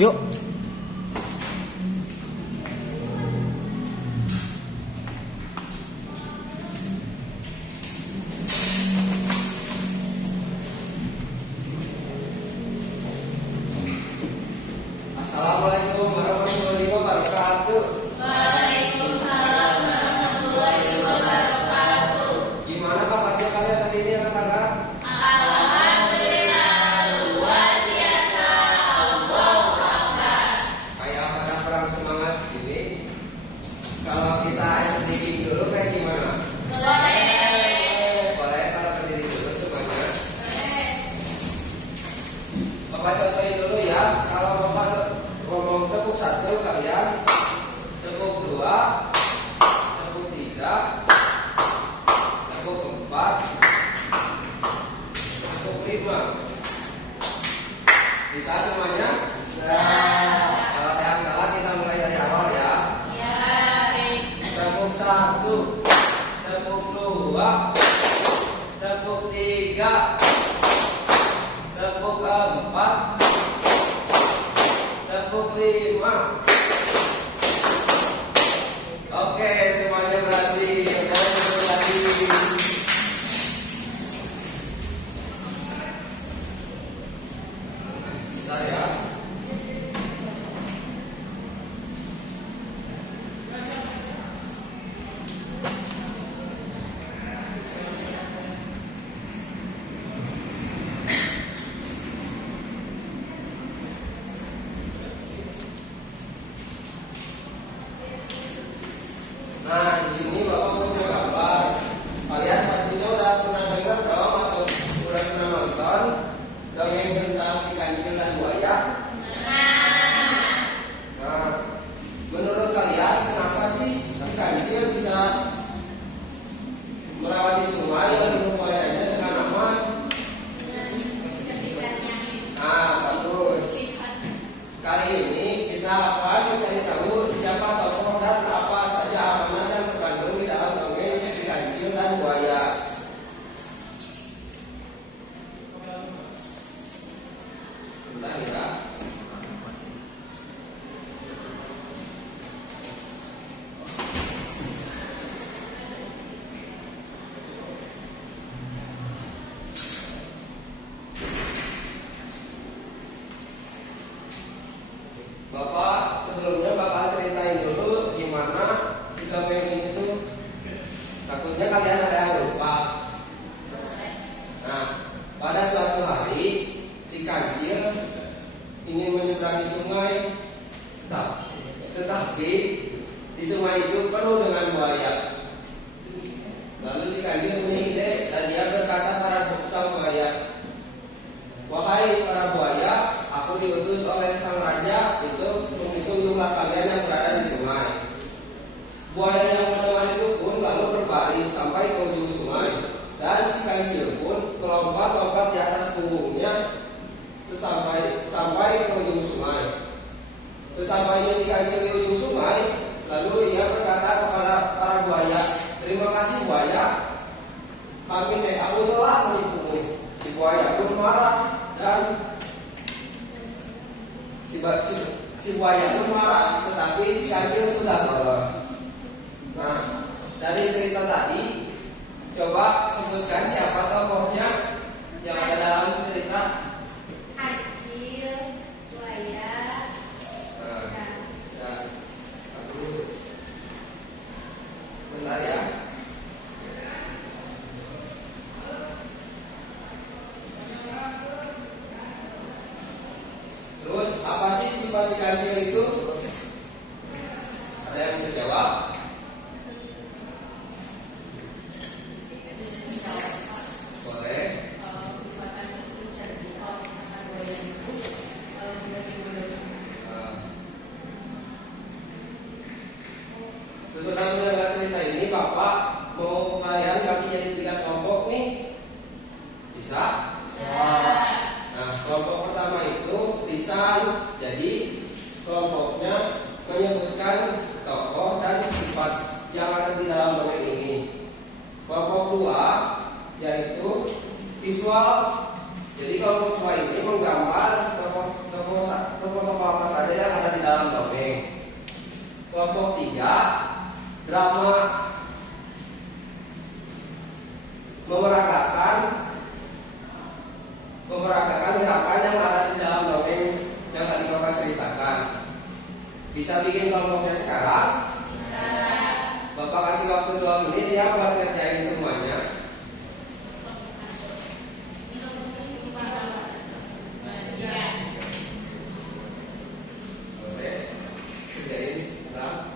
Yuk. Assalamualaikum warahmatullahi wabarakatuh. Waalaikumsalam warahmatullahi wabarakatuh. Gimana kabarnya kalian hari ini anak-anak? Alhamdulillah luar biasa. Allahu Akbar. Kayak pada perang semangat gini. Kalau kita sendiri dulu kayak gimana? Boleh. Boleh kalau berdiri dulu semuanya. Boleh. Bapak contohin dulu ya. Kalau Bapak ngomong tepuk 1 kalian, tepuk 2, tepuk 3, tepuk 4, tepuk 5. Bisa semuanya? Bisa. Kalau ada yang salah kita mulai dari awal ya. Ya, baik. Tepuk 1, tepuk 2, tepuk 3, tepuk 4, tepuk 5. Oke, semuanya berhasil. Tepuk lagi. Bentar ya. Nah, di sini Bapak punya gambar. Kalian pastinya udah pernah dengar dong atau udah pernah nonton dongeng tentang si kancil dan buaya? Nah, menurut kalian kenapa sih si kancil bisa melewati sungai yang diminum buayanya dengan aman? Nah, bagus. Kali ini kita akan mencari tahu siapa tokoh dan apa saja amanat yang terkandung di dalam dongeng si kancil dan buaya. Bentar ya. Bapak sebelumnya bakal ceritain dulu gimana si dongeng ini tuh. Takutnya kalian ada yang lupa. Nah, pada suatu hari si kancil ingin menyeberangi sungai, tetapi di sungai itu penuh dengan buaya. Lalu si kancil punya ide dan dia berkata pada sang buaya, "Wahai para buaya, aku diutus oleh sang raja untuk menghitung jumlah kalian yang berada di sungai." Buaya yang mendengar itu pun lalu berbaris sampai ke ujung sungai, dan si kancil pun melompat-lompat di atas punggungnya sampai ke ujung sungai. Sesampainya si kancil di ujung sungai, lalu ia berkata kepada para buaya, "Terima kasih buaya, aku telah menipumu." Si buaya pun marah dan si buaya pun marah, tetapi si kancil sudah lolos. Nah, dari cerita tadi, coba sebutkan siapa tokohnya yang ada dalam cerita. Kancil, buaya, Nah, ya, bagus. Bentar ya. Terus apa sih sifat si kancil itu? Ada yang bisa jawab? Boleh. Sesudah mendengar cerita ini, Bapak mau kalian bagi jadi 3 kelompok nih. Bisa? Nah, kelompok pertama itu lisan. Jadi kelompoknya menyebutkan tokoh dan sifat yang ada di dalam dongeng ini. Kelompok 2 yaitu visual. Jadi kelompok 2 ini menggambar tokoh tokoh-tokoh apa saja yang ada di dalam dongeng. Kelompok 3, drama memeragakan gerakan yang ada di dalam dongeng yang tadi Bapak ceritakan. Bisa bikin kelompoknya sekarang? Bapak kasih waktu 2 menit ya buat ngerjain semuanya. Boleh, kerjain sekarang.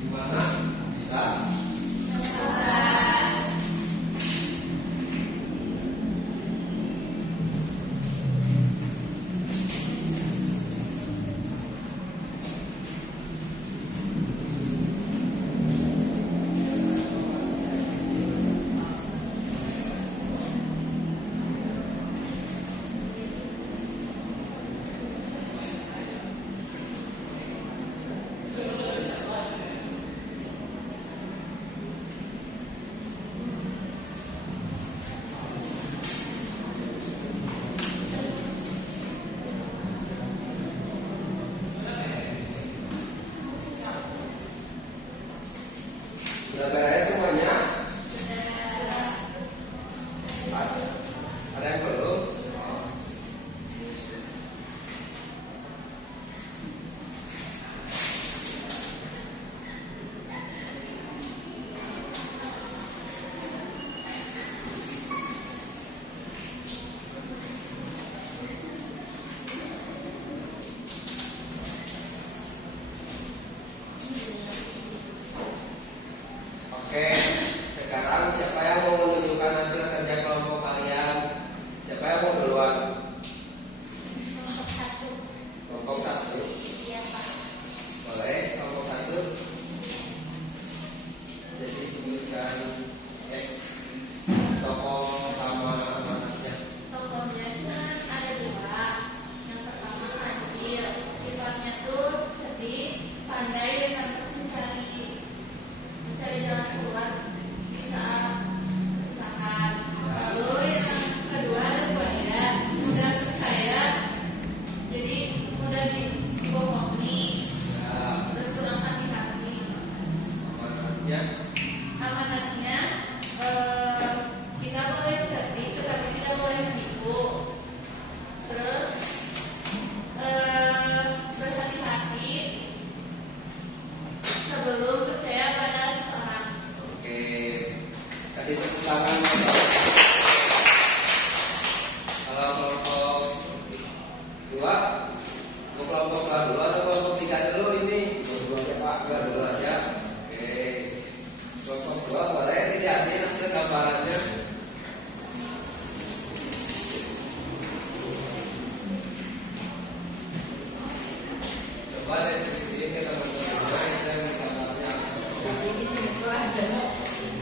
Gimana? Bisa? Sudah beres semuanya? Ada yang belum? Oke, sekarang siapa yang mau menunjukkan hasil kerja kelompok kalian? Siapa yang mau duluan? Kelompok 1. Boleh, kelompok 1. Jadi sebutkan tokoh sama amanatnya. Tokohnya kan ada 2. Yang pertama Adil, sifatnya tuh cerdik, pandai dan mencari jalan keluar di saat kesusahan. Lalu yang kedua ada Buaya, mudah percaya, jadi mudah dibohongi, terus kurang hati-hati. Amanatnya. Amanatnya kita boleh cerdik, tetapi tidak boleh menipu. Terus berhati-hati sebelum percaya pada seseorang. Oke, kasih tepuk tangan. Kalau kelompok 2, mau kelompok 2 dulu atau kelompok 3 dulu ini? Dua aja Pak, 2 dulu aja. Oke, kelompok 2 boleh dilihatin hasil gambarannya. Coba deskripsiin ke teman-teman yang gambarnya. Jadi di sini tuh ada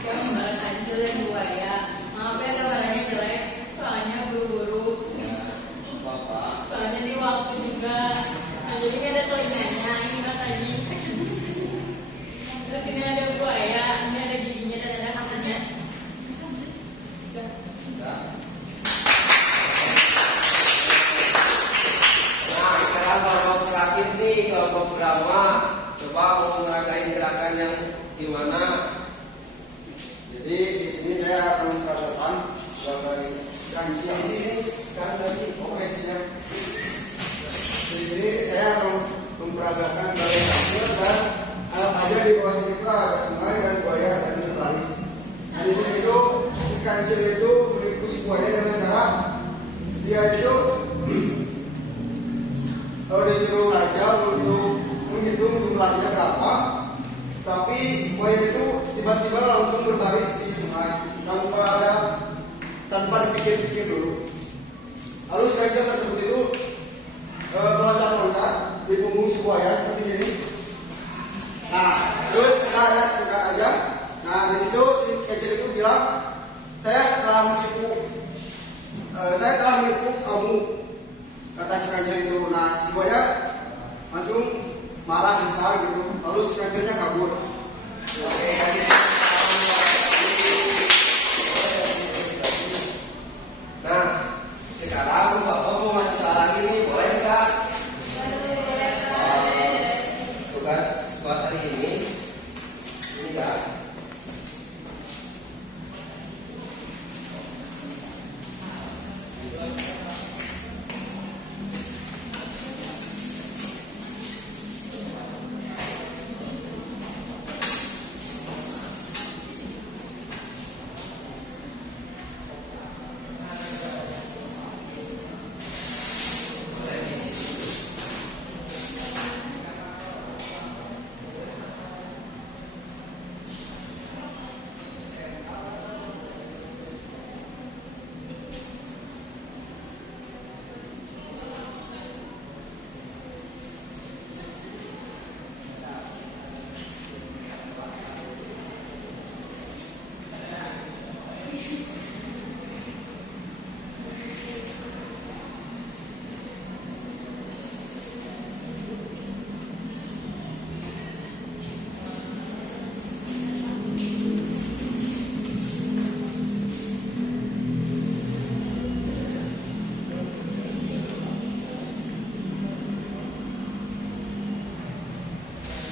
gambar Adil dan Buaya. Maaf ya gambarnya jelek, soalnya buru-buru. Ya, Bapak. Soalnya di waktunya sebagai kanji di sini kan tadi OS ya. Di sini saya akan memperagakan sebagai kanji dan anggap aja di bawah sini itu ada sungai dan buaya dan balis. Nah di sini itu si kancil itu menipu si buaya dengan cara dia itu kalau disuruh raja untuk menghitung jumlahnya berapa, tapi buaya itu tiba-tiba langsung berbaris di sungai tanpa dipikir-pikir dulu. Lalu kancil tersebut itu meloncat-loncat di punggung si buaya seperti ini. Nah, terus kita lihat sebentar aja. Nah, di situ si kancil itu bilang, saya telah menipu kamu, kata si kancil itu. Nah, si buaya langsung marah besar gitu. Lalu si kancilnya kabur. Oke, nah, sekarang Bapak mau ngasih salah lagi nih, boleh nggak? Tugas buat hari ini nggak?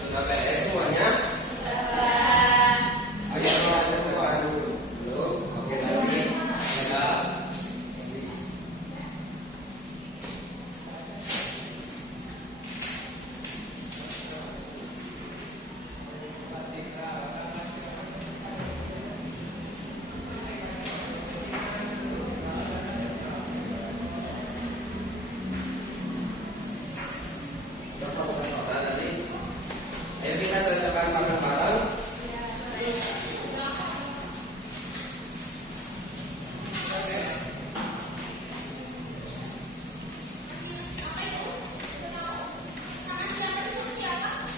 Sudah beres semuanya? Ayo kita coba dulu. Oke, tadi ada. Nah, tadi ayo kita cocokkan bareng-bareng.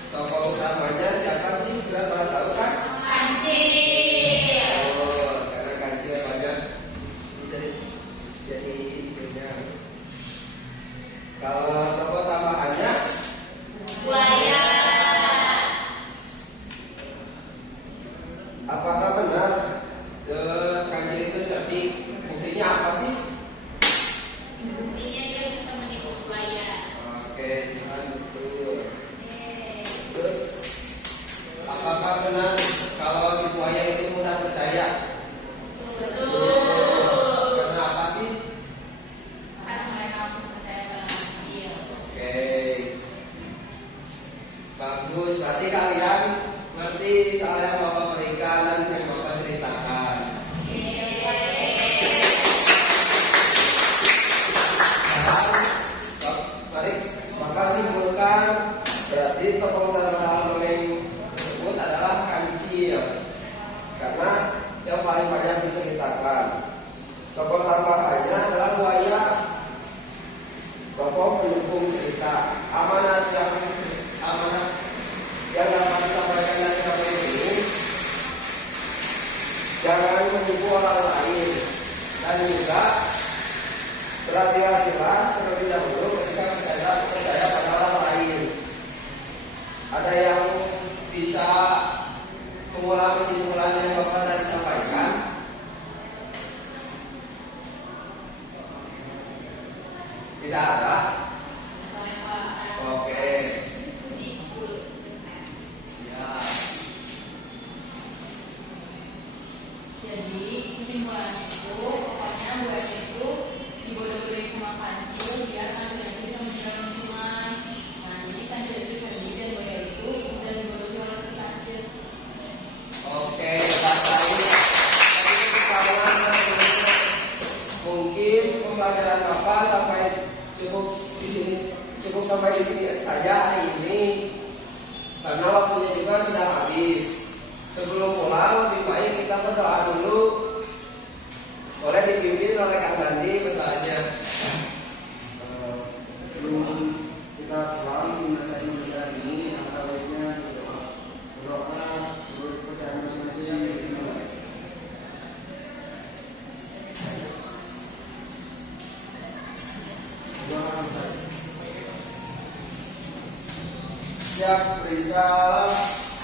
Tokoh utamanya siapa sih? Kira tahu kan? Oh, karena kancil banyak jadi itunya. Kalau tokoh tambahannya apakah benar kancil itu cerdik? Buktinya apa sih? Oke, betul. Terus apakah benar kalau si buaya itu mudah percaya? Kenapa sih? Oke, bagus. Berarti kalian ngerti soal yang Bapak berikan dan yang Bapak ceritakan. Sekarang, mari maka simpulkan. Berarti tokoh utama dalam dongeng tersebut adalah kancil, karena yang paling banyak diceritakan. Tokoh tambahannya adalah buaya. Tokoh pendukung cerita. Amanat yang dapat disampaikan dari dongeng ini, jangan menipu orang lain, dan juga berhati-hatilah terlebih dahulu ketika percaya pada orang lain. Ada yang bisa mengulang kesimpulan yang Bapak tadi sampaikan? Tidak ada? Oke. Ya. Jadi kesimpulannya itu sama kancil biar kancil itu bisa memberikan musiman. Nah, jadi kancil itu cerdik dan buaya itu dan bodohnya oleh si kancil. Oke, bahasa ini mungkin pembelajaran Bapak sampai cukup sampai di sini saja hari ini karena waktunya juga sudah habis. Sebelum pulang lebih baik kita berdoa dulu. Boleh dipimpin oleh Kang Dandi berdoanya. Sebelum kita pulang menyelesaikan pelajaran ini, angka baiknya berdoa menurut percayaan masing-masing. Doa selesai. Siap, beri salam.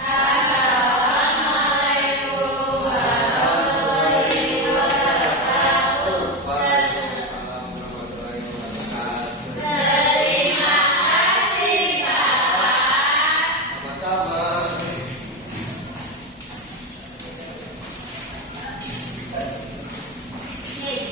Assalamualaikum warahmatullahi wabarakatuh. Waalaikumsalam warahmatullahi wabarakatuh. Terima kasih Bapak. Sama-sama.